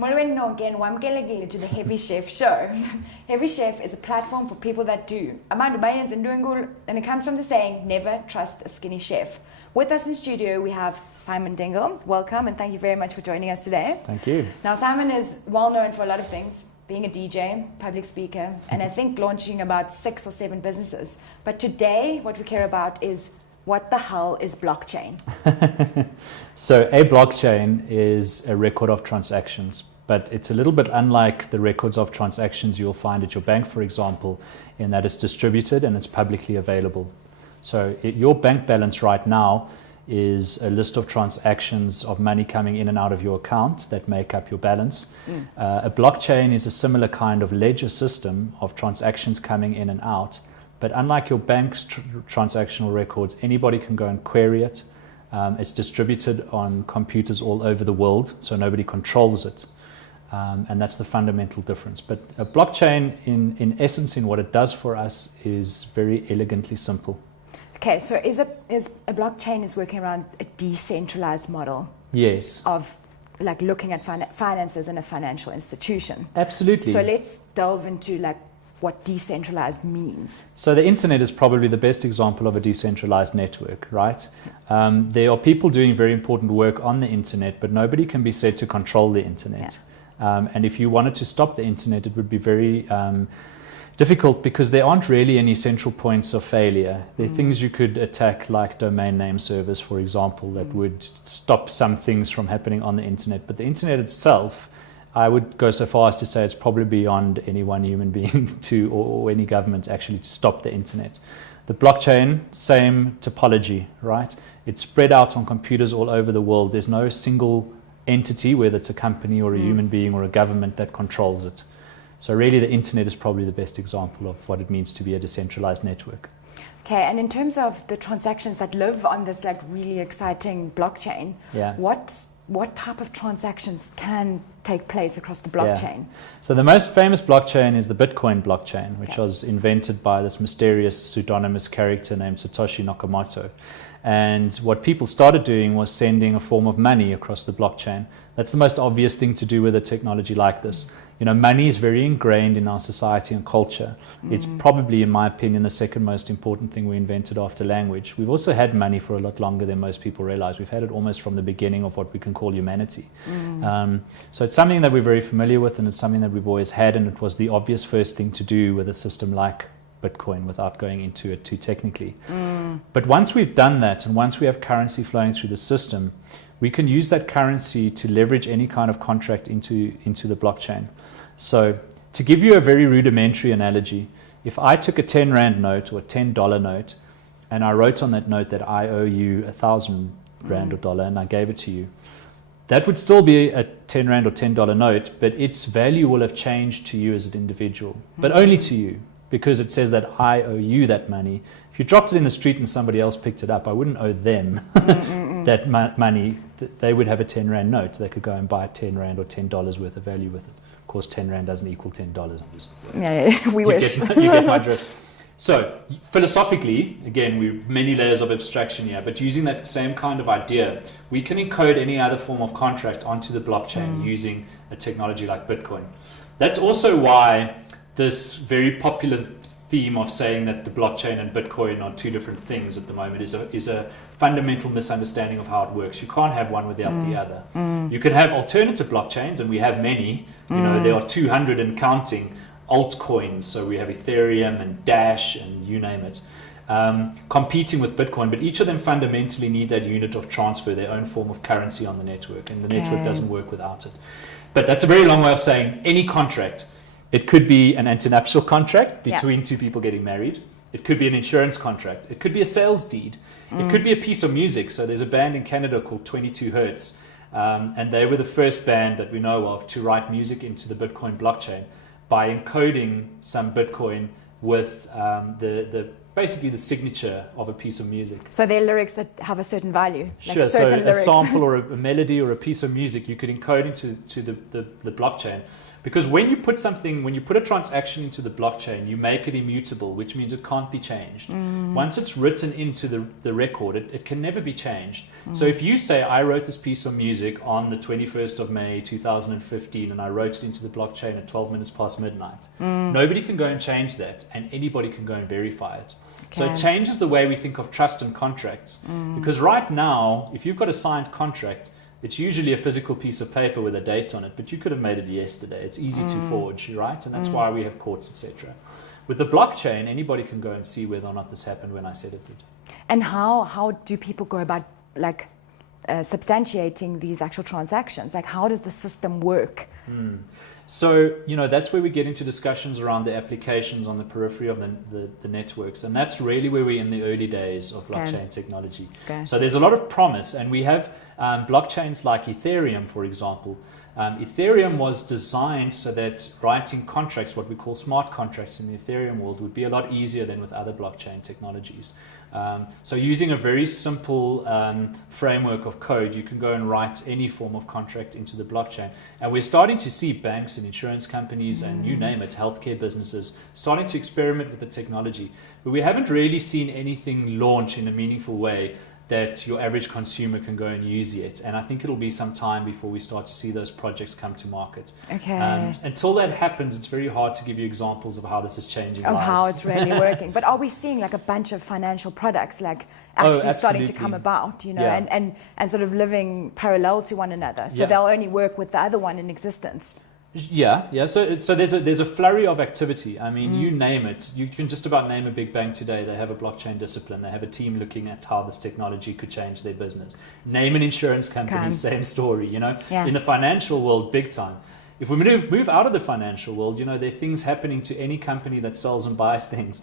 Molweni nonke wamkelekile to the Heavy Chef show. Heavy Chef is a platform for people that do. Abantu bayenza into enkulu, and it comes from the saying, never trust a skinny chef. With us in studio, we have Simon Dingle. Welcome, and thank you very much for joining us today. Thank you. Now, Simon is well known for a lot of things, being a DJ, public speaker, and I think launching about 6 or 7 businesses. But today, what we care about is what the hell is blockchain? So a blockchain is a record of transactions, but it's a little bit unlike the records of transactions you'll find at your bank, for example, in that it's distributed and it's publicly available. So your bank balance right now is a list of transactions of money coming in and out of your account that make up your balance. A blockchain is a similar kind of ledger system of transactions coming in and out. But unlike your bank's transactional records, anybody can go and query it. It's distributed on computers all over the world, so nobody controls it. And that's the fundamental difference. But a blockchain, in essence, in what it does for us, is very elegantly simple. Okay, so is a blockchain is working around a decentralized model? Yes. Of like looking at finances in a financial institution? Absolutely. So let's delve into like what decentralized means. So the internet is probably the best example of a decentralized network, right? There are people doing very important work on the internet, but nobody can be said to control the internet. Yeah. And if you wanted to stop the internet, it would be very difficult because there aren't really any central points of failure. There are things you could attack, like domain name servers, for example, that would stop some things from happening on the internet. But the internet itself, I would go so far as to say it's probably beyond any one human being to, or any government actually, to stop the internet. The blockchain, same topology, right? It's spread out on computers all over the world. There's no single entity, whether it's a company or a human being or a government, that controls it. So really the internet is probably the best example of what it means to be a decentralized network. Okay, and in terms of the transactions that live on this like really exciting blockchain, what type of transactions can take place across the blockchain? Yeah. So the most famous blockchain is the Bitcoin blockchain, which was invented by this mysterious pseudonymous character named Satoshi Nakamoto. And what people started doing was sending a form of money across the blockchain. That's the most obvious thing to do with a technology like this. You know, money is very ingrained in our society and culture. It's probably, in my opinion, the second most important thing we invented after language. We've also had money for a lot longer than most people realize. We've had it almost from the beginning of what we can call humanity. So it's something that we're very familiar with, and it's something that we've always had, and it was the obvious first thing to do with a system like Bitcoin without going into it too technically. But once we've done that, and once we have currency flowing through the system, we can use that currency to leverage any kind of contract into the blockchain. So to give you a very rudimentary analogy, if I took a 10 Rand note or a $10 note, and I wrote on that note that I owe you 1,000 Rand or dollar, and I gave it to you, that would still be a 10 Rand or $10 note, but its value will have changed to you as an individual, but only to you, because it says that I owe you that money. If you dropped it in the street and somebody else picked it up, I wouldn't owe them that money. They would have a 10 Rand note. They could go and buy 10 Rand or $10 worth of value with it. Of course, 10 Rand doesn't equal $10. We wish. You get my drift. So philosophically, again, we've many layers of abstraction here, but using that same kind of idea, we can encode any other form of contract onto the blockchain using a technology like Bitcoin. That's also why this very popular theme of saying that the blockchain and Bitcoin are two different things at the moment is a fundamental misunderstanding of how it works. You can't have one without the other. You can have alternative blockchains, and we have many. You know, there are 200 and counting altcoins. So we have Ethereum and Dash and you name it, competing with Bitcoin. But each of them fundamentally need that unit of transfer, their own form of currency on the network, and the network doesn't work without it. But that's a very long way of saying any contract. It could be an antenuptial contract between two people getting married. It could be an insurance contract. It could be a sales deed. It could be a piece of music. So there's a band in Canada called 22 Hertz, and they were the first band that we know of to write music into the Bitcoin blockchain by encoding some Bitcoin with basically the signature of a piece of music. So they're lyrics that have a certain value. Sure. So a sample or a melody or a piece of music you could encode into the blockchain Because when you put a transaction into the blockchain, you make it immutable, which means it can't be changed. Once it's written into the record, it can never be changed. So if you say, I wrote this piece of music on the 21st of May 2015 and I wrote it into the blockchain at 12 minutes past midnight, nobody can go and change that, and anybody can go and verify it. So it changes the way we think of trust and contracts. Because right now, if you've got a signed contract, it's usually a physical piece of paper with a date on it, but you could have made it yesterday. It's easy to forge, right? And that's why we have courts, etc. With the blockchain, anybody can go and see whether or not this happened when I said it did. And how do people go about substantiating these actual transactions? Like, how does the system work? So, that's where we get into discussions around the applications on the periphery of the networks. And that's really where we're in the early days of blockchain technology. So there's a lot of promise. And we have blockchains like Ethereum, for example. Ethereum was designed so that writing contracts, what we call smart contracts in the Ethereum world, would be a lot easier than with other blockchain technologies. So using a very simple framework of code, you can go and write any form of contract into the blockchain. And we're starting to see banks and insurance companies and you name it, healthcare businesses, starting to experiment with the technology. But we haven't really seen anything launch in a meaningful way that your average consumer can go and use yet. And I think it'll be some time before we start to see those projects come to market. Until that happens, it's very hard to give you examples of how this is changing lives. Of how it's really working. But are we seeing like a bunch of financial products actually starting to come about, and sort of living parallel to one another? So they'll only work with the other one in existence. Yeah. So there's a flurry of activity. I mean, you name it. You can just about name a big bank today. They have a blockchain discipline. They have a team looking at how this technology could change their business. Name an insurance company, same story. In the financial world, big time. If we move out of the financial world, there are things happening to any company that sells and buys things,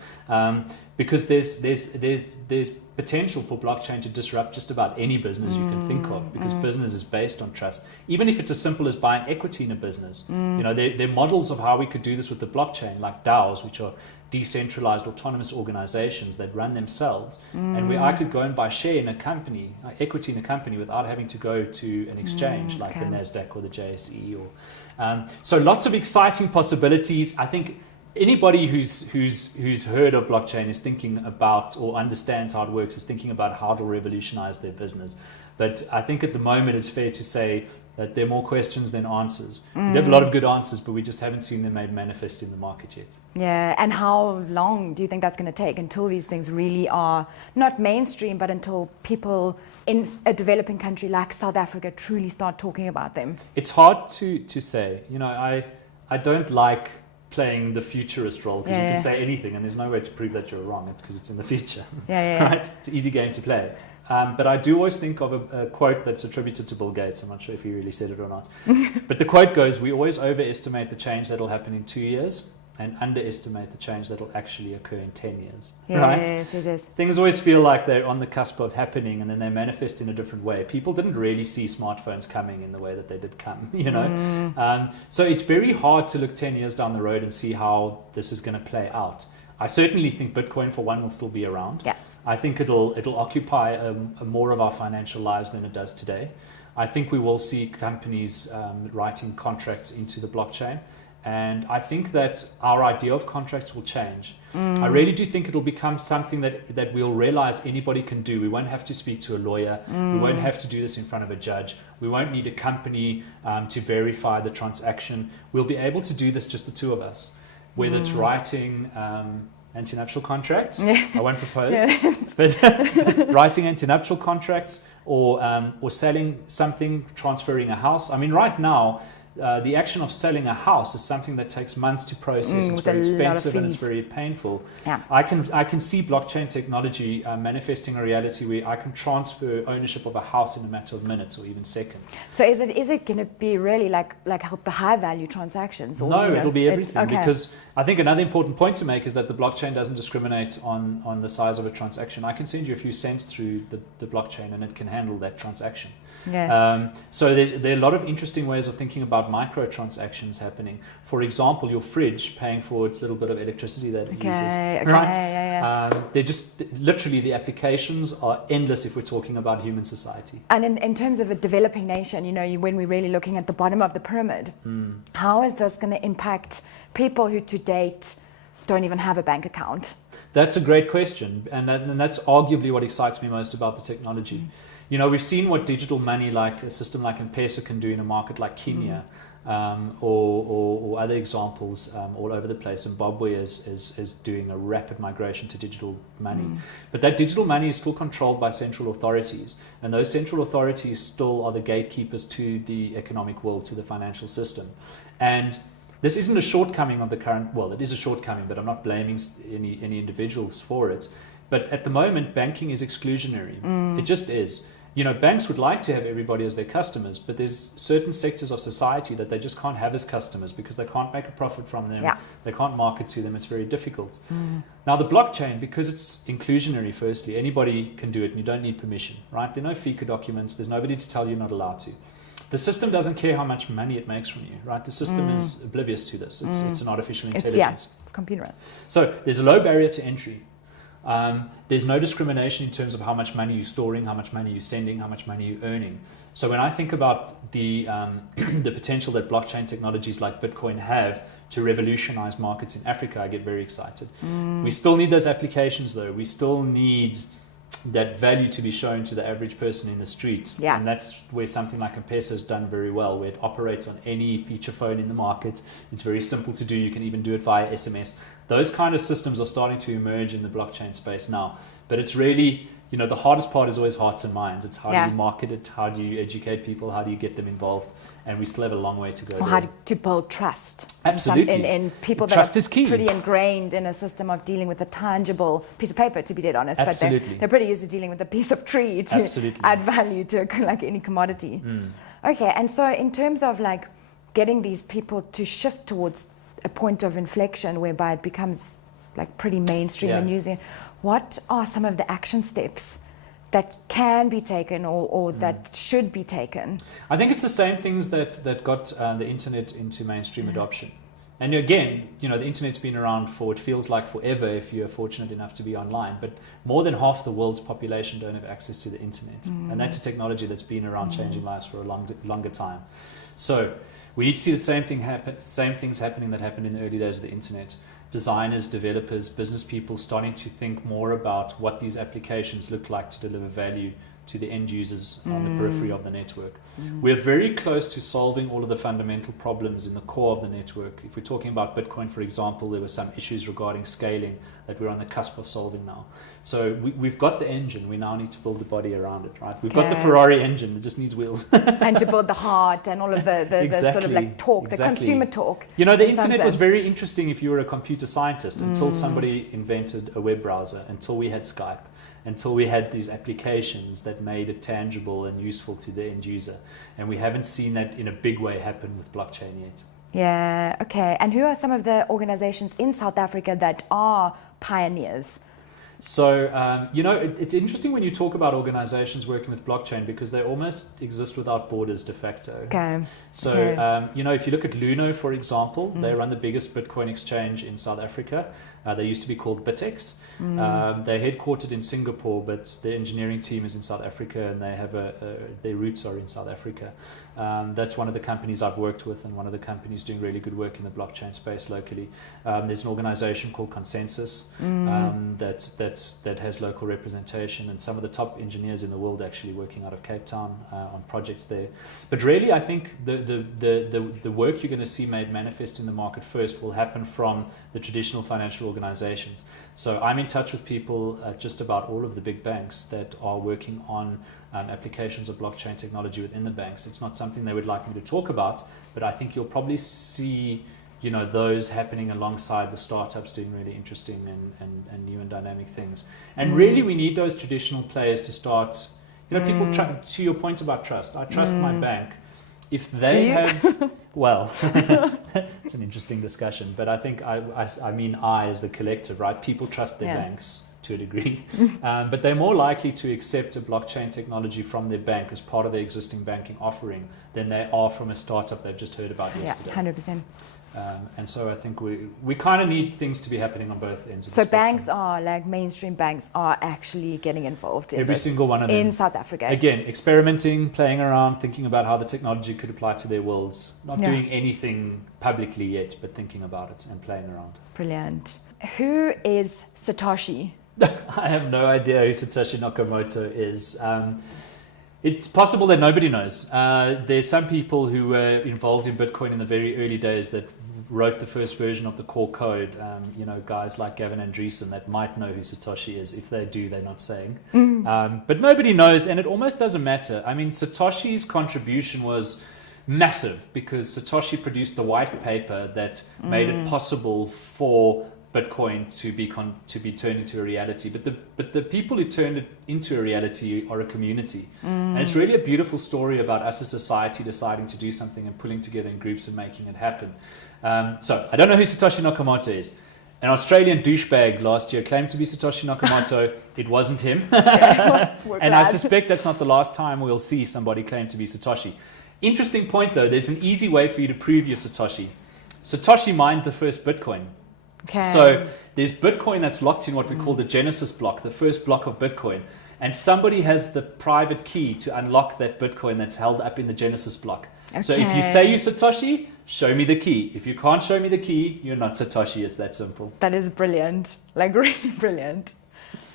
because there's potential for blockchain to disrupt just about any business you can think of, because business is based on trust. Even if it's as simple as buying equity in a business, there are models of how we could do this with the blockchain, like DAOs, which are decentralized autonomous organizations that run themselves, and where I could go and buy share in a company, equity in a company, without having to go to an exchange like the NASDAQ or the JSE. So lots of exciting possibilities. I think anybody who's heard of blockchain is thinking about, or understands how it works, is thinking about how to revolutionize their business. But I think at the moment it's fair to say that there are more questions than answers. We have a lot of good answers, but we just haven't seen them made manifest in the market yet. Yeah, and how long do you think that's going to take until these things really are not mainstream, but until people in a developing country like South Africa truly start talking about them? It's hard to say. I don't like playing the futurist role, because you can say anything and there's no way to prove that you're wrong, because it's in the future. Right? It's an easy game to play. But I do always think of a quote that's attributed to Bill Gates. I'm not sure if he really said it or not. But the quote goes, we always overestimate the change that'll happen in 2 years and underestimate the change that'll actually occur in 10 years. Right? Yes. Things always feel like they're on the cusp of happening, and then they manifest in a different way. People didn't really see smartphones coming in the way that they did come, So it's very hard to look 10 years down the road and see how this is going to play out. I certainly think Bitcoin, for one, will still be around. Yeah. I think it'll occupy more of our financial lives than it does today. I think we will see companies writing contracts into the blockchain. And I think that our idea of contracts will change. I really do think it'll become something that we'll realize anybody can do. We won't have to speak to a lawyer. We won't have to do this in front of a judge. We won't need a company to verify the transaction. We'll be able to do this just the two of us. Whether it's writing anti-nuptial contracts, I won't propose, but writing anti-nuptial contracts, or selling something, transferring a house. I mean, right now, the action of selling a house is something that takes months to process. It's very expensive and it's very painful. Yeah. I can see blockchain technology manifesting a reality where I can transfer ownership of a house in a matter of minutes or even seconds. So is it going to be really like help the high value transactions? Or, no, it'll be everything. Because I think another important point to make is that the blockchain doesn't discriminate on the size of a transaction. I can send you a few cents through the blockchain and it can handle that transaction. Yeah. So there are a lot of interesting ways of thinking about microtransactions happening. For example, your fridge paying for its little bit of electricity that it uses. Okay. Right? Yeah. They're just literally, the applications are endless if we're talking about human society. And in terms of a developing nation, when we're really looking at the bottom of the pyramid, how is this going to impact people who to date don't even have a bank account? That's a great question, and that's arguably what excites me most about the technology. We've seen what digital money, like a system like M-Pesa, can do in a market like Kenya, or other examples all over the place. Zimbabwe is doing a rapid migration to digital money. But that digital money is still controlled by central authorities, and those central authorities still are the gatekeepers to the economic world, to the financial system. And this isn't a shortcoming of the current, well, it is a shortcoming, but I'm not blaming any individuals for it. But at the moment, banking is exclusionary. It just is. Banks would like to have everybody as their customers, but there's certain sectors of society that they just can't have as customers because they can't make a profit from them. Yeah. They can't market to them. It's very difficult. Now, the blockchain, because it's inclusionary, firstly, anybody can do it and you don't need permission, right? There are no FICA documents. There's nobody to tell you you're not allowed to. The system doesn't care how much money it makes from you, right? The system is oblivious to this. It's an artificial intelligence. It's computer. So there's a low barrier to entry. There's no discrimination in terms of how much money you're storing, how much money you're sending, how much money you're earning. So when I think about the the potential that blockchain technologies like Bitcoin have to revolutionize markets in Africa, I get very excited. We still need those applications, though. We still need that value to be shown to the average person in the street. Yeah. And that's where something like M-Pesa has done very well, where it operates on any feature phone in the market. It's very simple to do. You can even do it via SMS. Those kind of systems are starting to emerge in the blockchain space now. But it's really, the hardest part is always hearts and minds. It's how do you market it? How do you educate people? How do you get them involved? And we still have a long way to go. Or how to build trust. Absolutely. In people Trust that is key. Pretty ingrained in a system of dealing with a tangible piece of paper, to be dead honest. Absolutely. But they're pretty used to dealing with a piece of tree to add value to like any commodity. Okay, and so in terms of like getting these people to shift towards a point of inflection whereby it becomes like pretty mainstream and using, what are some of the action steps that can be taken or that should be taken? I think it's the same things that got the internet into mainstream adoption. And again, the internet's been around for, it feels like forever if you're fortunate enough to be online, but more than half the world's population don't have access to the internet. And that's a technology that's been around changing lives for a longer time. So we need to see the same things happening that happened in the early days of the internet. Designers, developers, business people starting to think more about what these applications look like to deliver value to the end users on the periphery of the network. We're very close to solving all of the fundamental problems in the core of the network. If we're talking about Bitcoin, for example, there were some issues regarding scaling that we're on the cusp of solving now. So we've got the engine, we now need to build the body around it, right? We've got the Ferrari engine, it just needs wheels. And to build the heart and all of the sort of like talk, the consumer talk. The internet was very interesting if you were a computer scientist until somebody invented a web browser, until we had Skype, until we had these applications that made it tangible and useful to the end user. And we haven't seen that in a big way happen with blockchain yet. Yeah, okay. And who are some of the organizations in South Africa that are pioneers? So, it's interesting when you talk about organizations working with blockchain because they almost exist without borders de facto. Okay. So, if you look at Luno, for example, they run the biggest Bitcoin exchange in South Africa. They used to be called BitX. They're headquartered in Singapore, but their engineering team is in South Africa, and they have their roots are in South Africa. That's one of the companies I've worked with, and one of the companies doing really good work in the blockchain space locally. There's an organization called Consensus that has local representation, and some of the top engineers in the world actually working out of Cape Town on projects there. But really, I think the work you're going to see made manifest in the market first will happen from the traditional financial organizations. So I'm in touch with people at just about all of the big banks that are working on applications of blockchain technology within the banks. It's not something they would like me to talk about, but I think you'll probably see those happening alongside the startups doing really interesting and new and dynamic things. And really we need those traditional players to start, people to your point about trust. I trust my bank. If they have, well, it's an interesting discussion, but I think I mean as the collective, right? People trust their banks to a degree, but they're more likely to accept a blockchain technology from their bank as part of their existing banking offering than they are from a startup they've just heard about yesterday. 100%. And so I think we kind of need things to be happening on both ends of the So spectrum. banks are, like mainstream banks are actually getting involved in Every this single one of them. in South Africa. Again, experimenting, playing around, thinking about how the technology could apply to their worlds. Not doing anything publicly yet, but thinking about it and playing around. Brilliant. Who is Satoshi? I have no idea who Satoshi Nakamoto is. It's possible that nobody knows. There's some people who were involved in Bitcoin in the very early days that wrote the first version of the core code. Guys like Gavin Andreessen that might know who Satoshi is. If they do, they're not saying. But nobody knows, and it almost doesn't matter. I mean, Satoshi's contribution was massive because Satoshi produced the white paper that made it possible for Bitcoin to be turned into a reality. But the people who turned it into a reality are a community. And it's really a beautiful story about us as a society deciding to do something and pulling together in groups and making it happen. So I don't know who Satoshi Nakamoto is. An Australian douchebag last year claimed to be Satoshi Nakamoto. It wasn't him. And I suspect that's not the last time we'll see somebody claim to be Satoshi. Interesting point though, there's an easy way for you to prove you're Satoshi. Satoshi mined the first Bitcoin. Okay. So there's Bitcoin that's locked in what we call the Genesis block, the first block of Bitcoin. And somebody has the private key to unlock that Bitcoin that's held up in the Genesis block. Okay. So if you say you're Satoshi, show me the key. If you can't show me the key, you're not Satoshi. It's that simple. That is brilliant. Like really brilliant.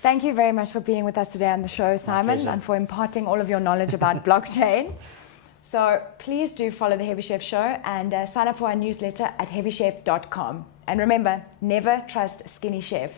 Thank you very much for being with us today on the show, Simon, and for imparting all of your knowledge about blockchain. So please do follow the Heavy Chef Show and sign up for our newsletter at heavychef.com. And remember, never trust a skinny chef.